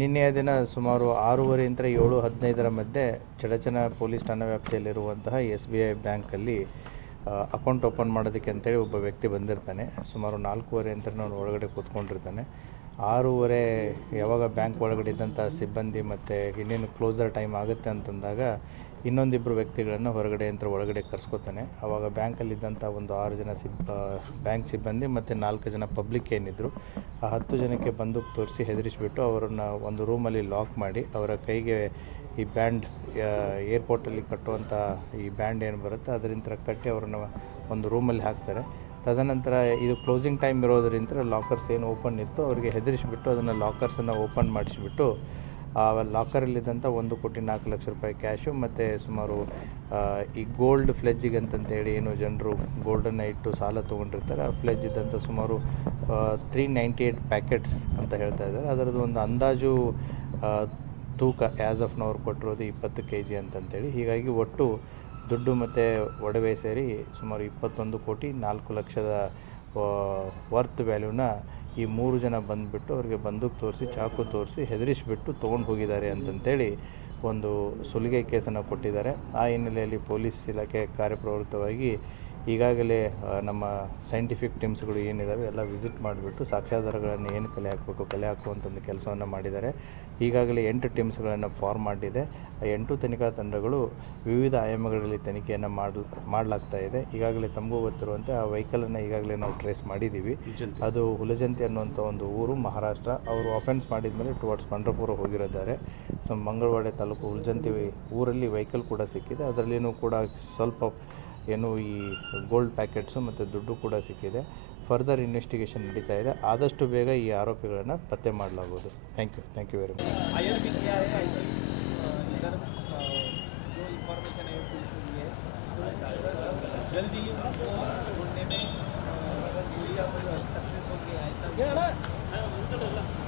ನಿನ್ನೆಯ ದಿನ ಸುಮಾರು 6:30 7:15 ಮಧ್ಯೆ ಚಡಚಣ ಪೊಲೀಸ್ ಠಾಣಾ ವ್ಯಾಪ್ತಿಯಲ್ಲಿರುವಂತಹ SBI ಬ್ಯಾಂಕಲ್ಲಿ ಅಕೌಂಟ್ ಓಪನ್ ಮಾಡೋದಕ್ಕೆ ಅಂತೇಳಿ ಒಬ್ಬ ವ್ಯಕ್ತಿ ಬಂದಿರ್ತಾನೆ. ಸುಮಾರು 4:15 ಅಂತ ಅವನು ಒಳಗಡೆ ಕೂತ್ಕೊಂಡಿರ್ತಾನೆ. 6:30 ಯಾವಾಗ ಬ್ಯಾಂಕ್ ಒಳಗಡೆ ಇದ್ದಂಥ ಸಿಬ್ಬಂದಿ ಮತ್ತು ಇನ್ನೇನು ಕ್ಲೋಸರ್ ಟೈಮ್ ಆಗುತ್ತೆ ಅಂತಂದಾಗ ಇನ್ನೊಂದಿಬ್ಬರು ವ್ಯಕ್ತಿಗಳನ್ನು ಹೊರಗಡೆ ಒಳಗಡೆ ಕರೆಸ್ಕೊತಾನೆ. ಆವಾಗ ಬ್ಯಾಂಕಲ್ಲಿದ್ದಂಥ ಒಂದು 6 ಜನ ಬ್ಯಾಂಕ್ ಸಿಬ್ಬಂದಿ ಮತ್ತು 4 ಜನ ಪಬ್ಲಿಕ್ ಏನಿದ್ರು ಆ 10 ಜನಕ್ಕೆ ಬಂದೂಕು ತೋರಿಸಿ ಹೆದರಿಸಿಬಿಟ್ಟು ಅವರನ್ನು ಒಂದು ರೂಮಲ್ಲಿ ಲಾಕ್ ಮಾಡಿ ಅವರ ಕೈಗೆ ಈ ಬ್ಯಾಂಡ್ ಏರ್ಪೋರ್ಟಲ್ಲಿ ಕಟ್ಟುವಂಥ ಈ ಬ್ಯಾಂಡ್ ಏನು ಬರುತ್ತೆ ಅದರಿಂದ ಕಟ್ಟಿ ಅವ್ರನ್ನ ಒಂದು ರೂಮಲ್ಲಿ ಹಾಕ್ತಾರೆ. ತದನಂತರ ಇದು ಕ್ಲೋಸಿಂಗ್ ಟೈಮ್ ಇರೋದರಿಂದ ಲಾಕರ್ಸ್ ಏನು ಓಪನ್ ಇತ್ತು ಅವರಿಗೆ ಹೆದರಿಸಿಬಿಟ್ಟು ಅದನ್ನು ಲಾಕರ್ಸನ್ನು ಓಪನ್ ಮಾಡಿಸಿಬಿಟ್ಟು ಆ ಲಾಕರಲ್ಲಿದ್ದಂಥ 1,04,00,000 ರೂಪಾಯಿ ಕ್ಯಾಶು ಮತ್ತು ಸುಮಾರು ಈ ಗೋಲ್ಡ್ ಫ್ಲೆಜ್ಜಿಗೆ ಅಂತಂತೇಳಿ ಏನು ಜನರು ಗೋಲ್ಡನ್ನು ಇಟ್ಟು ಸಾಲ ತೊಗೊಂಡಿರ್ತಾರೆ ಆ ಫ್ಲೆಜ್ ಇದ್ದಂಥ ಸುಮಾರು 398 ಪ್ಯಾಕೆಟ್ಸ್ ಅಂತ ಹೇಳ್ತಾ ಇದ್ದಾರೆ. ಅದರದ್ದು ಒಂದು ಅಂದಾಜು ತೂಕ ಆ್ಯಸ್ ಆಫ್ ನೌರ್ ಕೊಟ್ಟಿರೋದು 20 kg ಅಂತಂತೇಳಿ. ಹೀಗಾಗಿ ಒಟ್ಟು ದುಡ್ಡು ಮತ್ತು ಒಡವೆ ಸೇರಿ ಸುಮಾರು 21,04,00,000 ವರ್ತ್ ವ್ಯಾಲ್ಯೂನ ಈ 3 ಜನ ಬಂದುಬಿಟ್ಟು ಅವ್ರಿಗೆ ಬಂದೂಕು ತೋರಿಸಿ ಚಾಕು ತೋರಿಸಿ ಹೆದರಿಸಿಬಿಟ್ಟು ತೊಗೊಂಡು ಹೋಗಿದ್ದಾರೆ ಅಂತಂತೇಳಿ ಒಂದು ಸುಲಿಗೆ ಕೇಸನ್ನು ಕೊಟ್ಟಿದ್ದಾರೆ. ಆ ಹಿನ್ನೆಲೆಯಲ್ಲಿ ಪೊಲೀಸ್ ಇಲಾಖೆ ಕಾರ್ಯಪ್ರವೃತ್ತವಾಗಿ ಈಗಾಗಲೇ ನಮ್ಮ ಸೈಂಟಿಫಿಕ್ ಟೀಮ್ಸ್ಗಳು ಏನಿದ್ದಾವೆ ಎಲ್ಲ ವಿಸಿಟ್ ಮಾಡಿಬಿಟ್ಟು ಸಾಕ್ಷ್ಯಾಧಾರಗಳನ್ನು ಏನು ಕಲೆ ಹಾಕುವಂಥದ್ದು ಕೆಲಸವನ್ನು ಮಾಡಿದ್ದಾರೆ. ಈಗಾಗಲೇ 8 ಟೀಮ್ಸ್ಗಳನ್ನು ಫಾರ್ಮ್ ಮಾಡಿದೆ. ಆ 8 ತನಿಖಾ ತಂಡಗಳು ವಿವಿಧ ಆಯಾಮಗಳಲ್ಲಿ ತನಿಖೆಯನ್ನು ಮಾಡಲಾಗ್ತಾ ಇದೆ. ಈಗಾಗಲೇ ತಮಗೂ ಗೊತ್ತಿರುವಂತೆ ಆ ವೆಹಿಕಲನ್ನು ಈಗಾಗಲೇ ನಾವು ಟ್ರೇಸ್ ಮಾಡಿದ್ದೀವಿ. ಅದು ಹುಲಜಂತಿ ಅನ್ನುವಂಥ ಒಂದು ಊರು, ಮಹಾರಾಷ್ಟ್ರ. ಅವರು ಅಫೆನ್ಸ್ ಮಾಡಿದ ಮೇಲೆ ಟುವರ್ಡ್ಸ್ ಪಂಡ್ರಪುರ ಹೋಗಿರೋದ್ದಾರೆ. ಸೊ ಮಂಗಳವಾಡೆ ತಾಲೂಕು ಹುಲಜಂತಿ ಊರಲ್ಲಿ ವೆಹಿಕಲ್ ಕೂಡ ಸಿಕ್ಕಿದೆ. ಅದರಲ್ಲಿನೂ ಕೂಡ ಸ್ವಲ್ಪ ಏನು ಈ ಗೋಲ್ಡ್ ಪ್ಯಾಕೆಟ್ಸು ಮತ್ತು ದುಡ್ಡು ಕೂಡ ಸಿಕ್ಕಿದೆ. ಫರ್ದರ್ ಇನ್ವೆಸ್ಟಿಗೇಷನ್ ನಡೀತಾ ಇದೆ. ಆದಷ್ಟು ಬೇಗ ಈ ಆರೋಪಿಗಳನ್ನು ಪತ್ತೆ ಮಾಡಲಾಗುವುದು. Thank you very much. जल्दी ढूंढने में सक्सेस हो गया है।